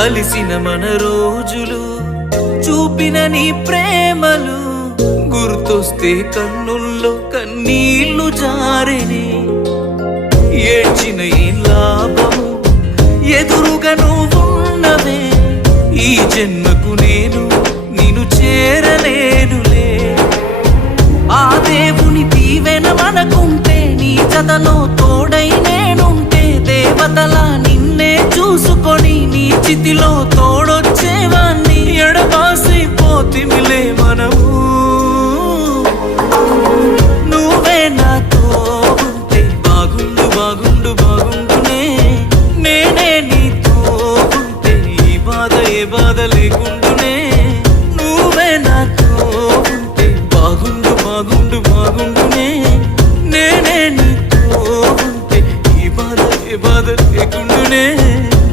కలిసిన మన రోజులు చూపిన నీ ప్రేమలు గుర్తొస్తే కన్నుల్లో కన్నీళ్లు జారెనే ఏడ్చిన ఏం లాభము ఎదురుగా నువ్వున్నవే ఈ జన్మకు నేను నిన్ను చేరలేనులే ఆ దేవుని దీవెన మనకుంటే నీ జతలో తోడై నేనుంటే దేవతలా నిన్నే చూసుకొని నీ చితిలో తోడొచ్చేవాణ్ణి ఎడబాసి పోతిమిలే